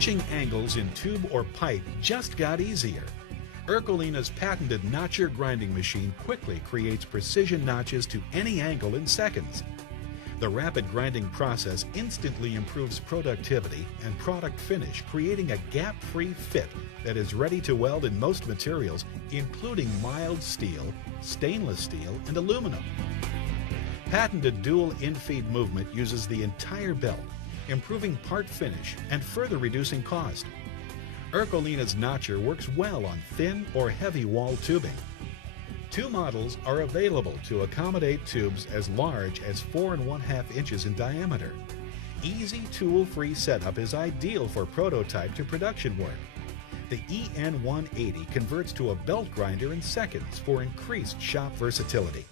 Notching angles in tube or pipe just got easier. Ercolina's patented notcher grinding machine quickly creates precision notches to any angle in seconds. The rapid grinding process instantly improves productivity and product finish, creating a gap-free fit that is ready to weld in most materials, including mild steel, stainless steel, and aluminum. Patented dual in-feed movement uses the entire belt, improving part finish and further reducing cost. Ercolina's notcher works well on thin or heavy wall tubing. Two models are available to accommodate tubes as large as 4 1/2 inches in diameter. Easy tool-free setup is ideal for prototype to production work. The EN180 converts to a belt grinder in seconds for increased shop versatility.